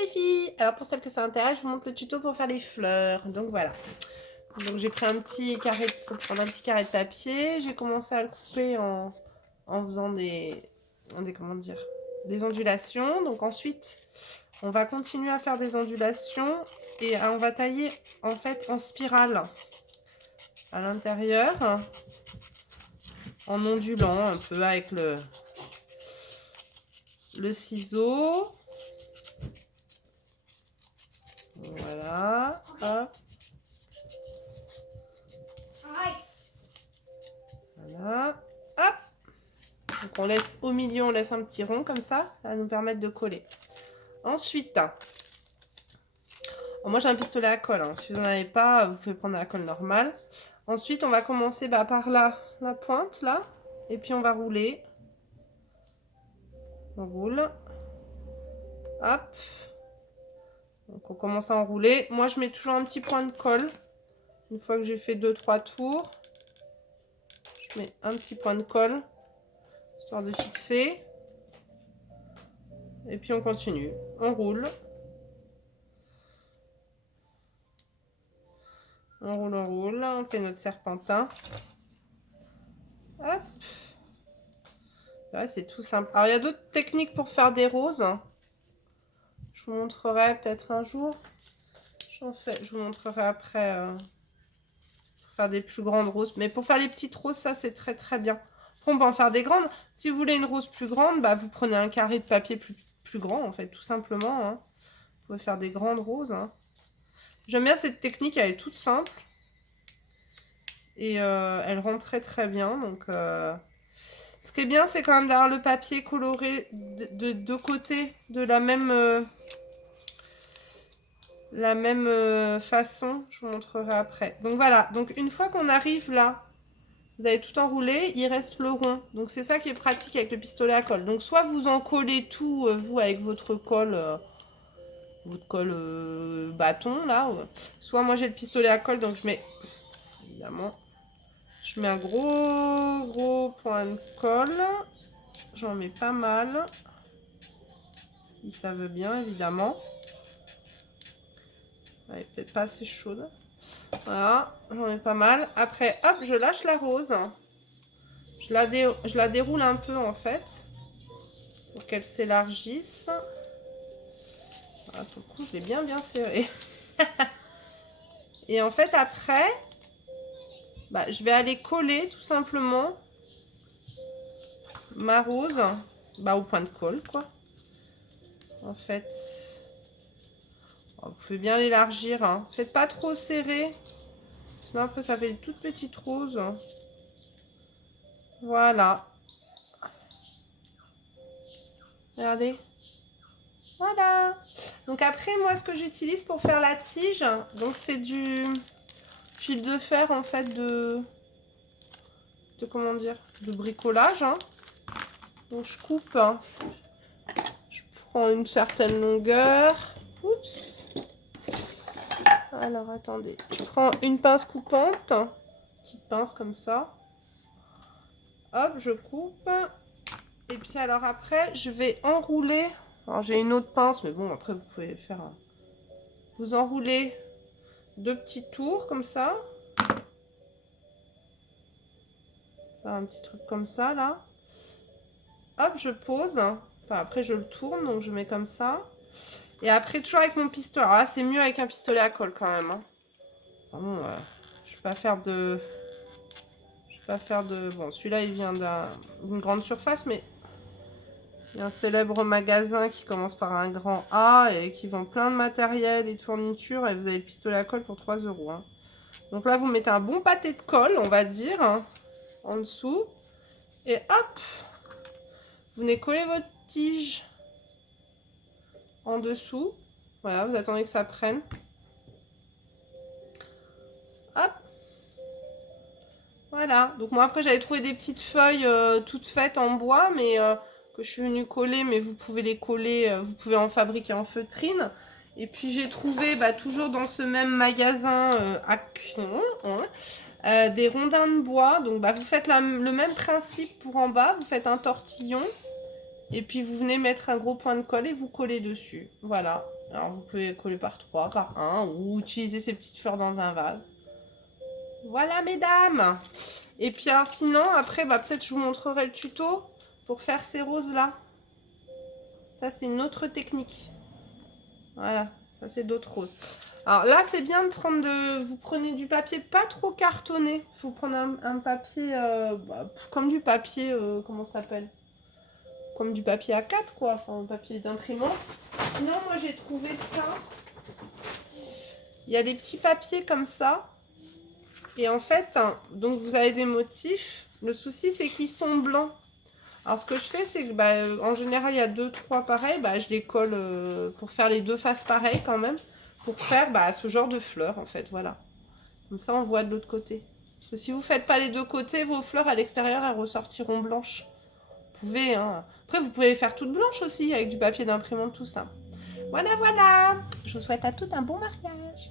les filles. Alors pour celles que ça intéresse, je vous montre le tuto pour faire les fleurs. Donc voilà. Donc j'ai pris un petit carré, il faut prendre un petit carré de papier. J'ai commencé à le couper en faisant comment dire, des ondulations. Donc ensuite, on va continuer à faire des ondulations et on va tailler en fait en spirale à l'intérieur, en ondulant un peu avec le ciseau. Voilà, hop. Voilà, hop. Donc on laisse au milieu, on laisse un petit rond comme ça va nous permettre de coller. Ensuite, moi j'ai un pistolet à colle, hein. Si vous n'en avez pas, vous pouvez prendre la colle normale. Ensuite, on va commencer par là, la pointe là, et puis on va rouler. On roule. Hop. Donc on commence à enrouler. Moi je mets toujours un petit point de colle. Une fois que j'ai fait 2-3 tours, je mets un petit point de colle, histoire de fixer. Et puis on continue. On roule. On roule, on roule. On fait notre serpentin. Hop. Ouais, c'est tout simple. Alors il y a d'autres techniques pour faire des roses. Je vous montrerai peut-être un jour. Je vous montrerai après pour faire des plus grandes roses. Mais pour faire les petites roses, ça c'est très très bien. Après, on peut en faire des grandes. Si vous voulez une rose plus grande, bah, vous prenez un carré de papier plus grand en fait, tout simplement. Hein. Vous pouvez faire des grandes roses. Hein. J'aime bien cette technique, elle est toute simple. Et elle rend très très bien. Donc, ce qui est bien, c'est quand même d'avoir le papier coloré de deux côtés de la même façon. Je vous montrerai après. Donc voilà, donc une fois qu'on arrive là, vous avez tout enroulé, il reste le rond. Donc c'est ça qui est pratique avec le pistolet à colle. Donc soit vous en collez tout, vous, avec votre colle bâton là. Soit moi j'ai le pistolet à colle, donc je mets, évidemment, je mets un gros point de colle. J'en mets pas mal. Si ça veut bien, évidemment. Elle est peut-être pas assez chaude. Voilà, j'en ai pas mal. Après, hop, je lâche la rose. Je la déroule un peu en fait. Pour qu'elle s'élargisse. Voilà, pour le coup, je l'ai bien serré. Et en fait, après, bah, je vais aller coller tout simplement ma rose au point de colle, quoi. En fait, vous pouvez bien l'élargir. Hein. Faites pas trop serré. Sinon, après, ça fait une toute petite rose. Voilà. Regardez. Voilà. Donc après, moi, ce que j'utilise pour faire la tige, donc c'est du fil de fer, en fait, comment dire, de bricolage. Hein. Donc je coupe. Hein. Je prends une certaine longueur. Oups. Alors, attendez. Je prends une pince coupante. Petite pince comme ça. Hop, je coupe. Et puis alors après, je vais enrouler. Alors j'ai une autre pince, mais bon, après vous pouvez faire vous enroulez 2 petits tours comme ça. Faire un petit truc comme ça là. Hop, je pose. Enfin après je le tourne, donc je mets comme ça. Et après toujours avec mon pistolet. Alors là c'est mieux avec un pistolet à colle quand même. Hein. Bon, je vais pas faire de... Bon, celui-là il vient d'une grande surface, mais... Il y a un célèbre magasin qui commence par un grand A et qui vend plein de matériel et de fournitures. Et vous avez le pistolet à colle pour 3 €. Hein. Donc là, vous mettez un bon pâté de colle, on va dire, hein, en dessous. Et hop, vous venez coller votre tige en dessous. Voilà, vous attendez que ça prenne. Hop. Voilà. Donc moi, après, j'avais trouvé des petites feuilles toutes faites en bois, mais... que je suis venue coller, mais vous pouvez les coller, vous pouvez en fabriquer en feutrine. Et puis j'ai trouvé, toujours dans ce même magasin Action, des rondins de bois. Donc vous faites le même principe pour en bas, vous faites un tortillon. Et puis vous venez mettre un gros point de colle et vous collez dessus. Voilà. Alors vous pouvez coller par 3, par 1 ou utiliser ces petites fleurs dans un vase. Voilà mesdames. Et puis alors sinon après bah, peut-être je vous montrerai le tuto pour faire ces roses là. Ça c'est une autre technique. Voilà, ça c'est d'autres roses. Alors là c'est bien de prendre vous prenez du papier pas trop cartonné. Il faut prendre un papier comme du papier, comment ça s'appelle? Comme du papier A4 quoi, enfin un papier d'imprimante. Sinon moi j'ai trouvé ça. Il y a des petits papiers comme ça. Et en fait, donc vous avez des motifs. Le souci c'est qu'ils sont blancs. Alors ce que je fais c'est que bah, en général il y a 2-3 pareils. Bah, je les colle pour faire les deux faces pareilles quand même. Pour faire bah, ce genre de fleurs en fait, voilà. Comme ça on voit de l'autre côté. Parce que si vous ne faites pas les deux côtés, vos fleurs à l'extérieur elles ressortiront blanches. Vous pouvez, hein. Après vous pouvez les faire toutes blanches aussi avec du papier d'imprimante, tout ça. Voilà, voilà. Je vous souhaite à toutes un bon mariage.